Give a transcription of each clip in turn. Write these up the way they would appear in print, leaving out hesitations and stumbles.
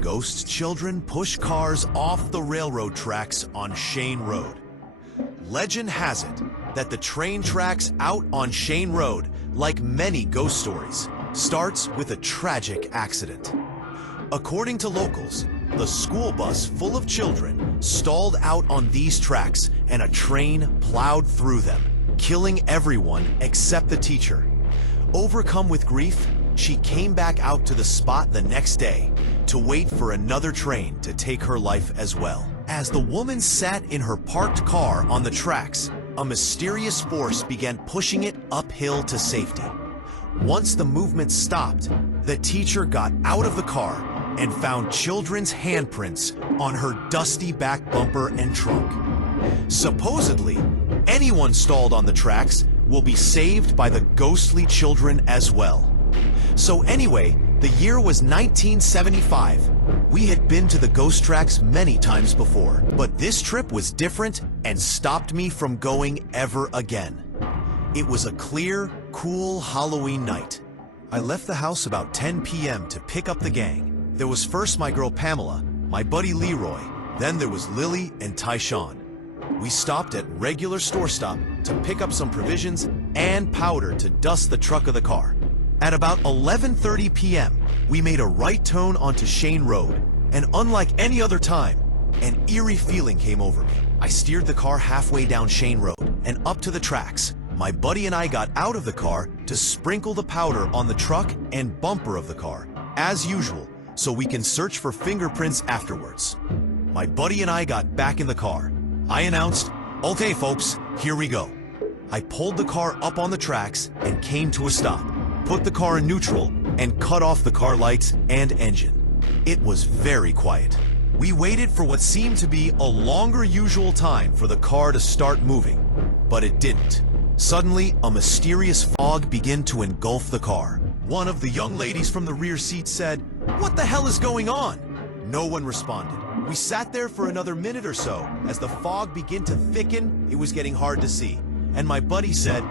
Ghost children push cars off the railroad tracks on Shane Road. Legend has it that the train tracks out on Shane Road, like many ghost stories, starts with a tragic accident. According to locals, the school bus full of children stalled out on these tracks and a train plowed through them, killing everyone except the teacher. Overcome with grief, she came back out to the spot the next day to wait for another train to take her life as well. As the woman sat in her parked car on the tracks, a mysterious force began pushing it uphill to safety. Once the movement stopped, the teacher got out of the car and found children's handprints on her dusty back bumper and trunk. Supposedly, anyone stalled on the tracks will be saved by the ghostly children as well. So anyway, the year was 1975. We had been to the ghost tracks many times before, but this trip was different and stopped me from going ever again. It was a clear, cool Halloween night. I left the house about 10 p.m. to pick up the gang. There was first my girl Pamela, my buddy Leroy, then there was Lily and Tyshawn. We stopped at regular store stop to pick up some provisions and powder to dust the truck of the car. At about 11:30 p.m., we made a right turn onto Shane Road, and unlike any other time, an eerie feeling came over me. I steered the car halfway down Shane Road and up to the tracks. My buddy and I got out of the car to sprinkle the powder on the truck and bumper of the car, as usual, so we can search for fingerprints afterwards. My buddy and I got back in the car. I announced, "Okay folks, here we go." I pulled the car up on the tracks and came to a stop, put the car in neutral, and cut off the car lights and engine. It was very quiet. We waited for what seemed to be a longer usual time for the car to start moving, but it didn't. Suddenly, a mysterious fog began to engulf the car. One of the young ladies from the rear seat said, "What the hell is going on?" No one responded. We sat there for another minute or so. As the fog began to thicken, it was getting hard to see. And my buddy said,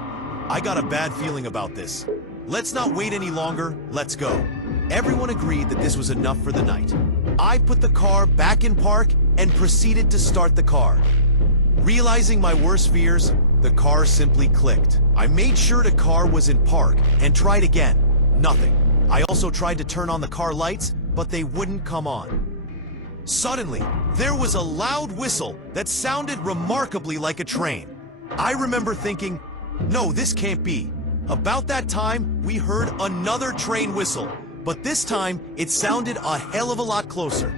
"I got a bad feeling about this. Let's not wait any longer, let's go." Everyone agreed that this was enough for the night. I put the car back in park and proceeded to start the car. Realizing my worst fears, the car simply clicked. I made sure the car was in park and tried again. Nothing. I also tried to turn on the car lights, but they wouldn't come on. Suddenly, there was a loud whistle that sounded remarkably like a train. I remember thinking, no, this can't be. About that time, we heard another train whistle, but this time it sounded a hell of a lot closer.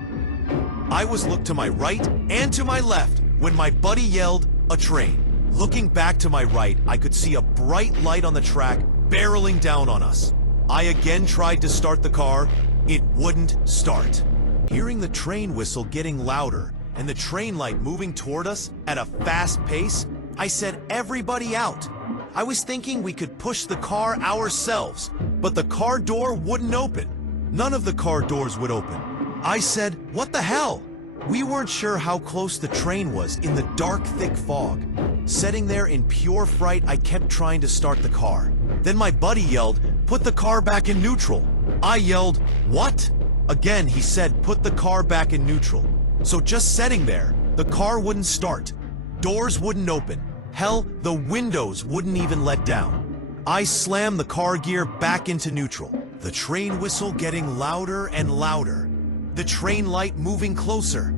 I was looked to my right and to my left when my buddy yelled, "A train." Looking back to my right, I could see a bright light on the track barreling down on us. I again tried to start the car. It wouldn't start. Hearing the train whistle getting louder and the train light moving toward us at a fast pace, I said, "Everybody out." I was thinking we could push the car ourselves, but the car door wouldn't open. None of the car doors would open. I said, "What the hell?" We weren't sure how close the train was in the dark, thick fog. Sitting there in pure fright, I kept trying to start the car. Then my buddy yelled, "Put the car back in neutral." I yelled, "What?" Again, he said, "Put the car back in neutral." So just sitting there, the car wouldn't start. Doors wouldn't open. Hell, the windows wouldn't even let down. I slammed the car gear back into neutral. The train whistle getting louder and louder. The train light moving closer.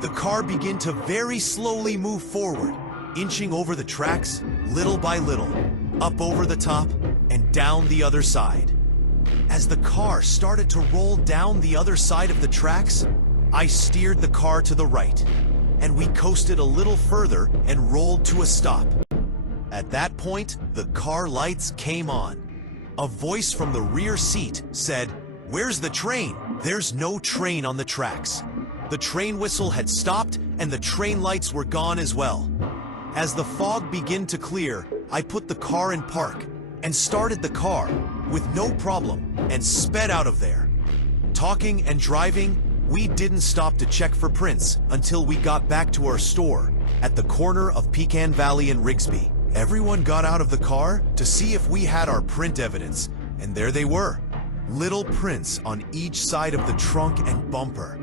The car began to very slowly move forward, inching over the tracks little by little, up over the top and down the other side. As the car started to roll down the other side of the tracks, I steered the car to the right, and we coasted a little further and rolled to a stop. At that point, the car lights came on. A voice from the rear seat said, "Where's the train?" There's no train on the tracks. The train whistle had stopped and the train lights were gone as well. As the fog began to clear, I put the car in park and started the car with no problem and sped out of there. Talking and driving, we didn't stop to check for prints until we got back to our store at the corner of Pecan Valley and Rigsby. Everyone got out of the car to see if we had our print evidence, and there they were. little prints on each side of the trunk and bumper.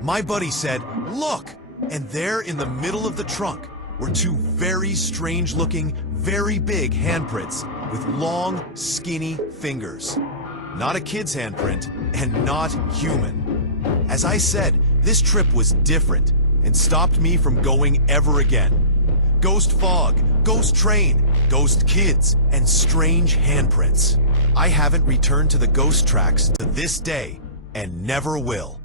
My buddy said, "Look!" And there in the middle of the trunk were two very strange-looking, very big handprints with long, skinny fingers. Not a kid's handprint, and not human. As I said, this trip was different and stopped me from going ever again. Ghost fog, ghost train, ghost kids, and strange handprints. I haven't returned to the ghost tracks to this day, and never will.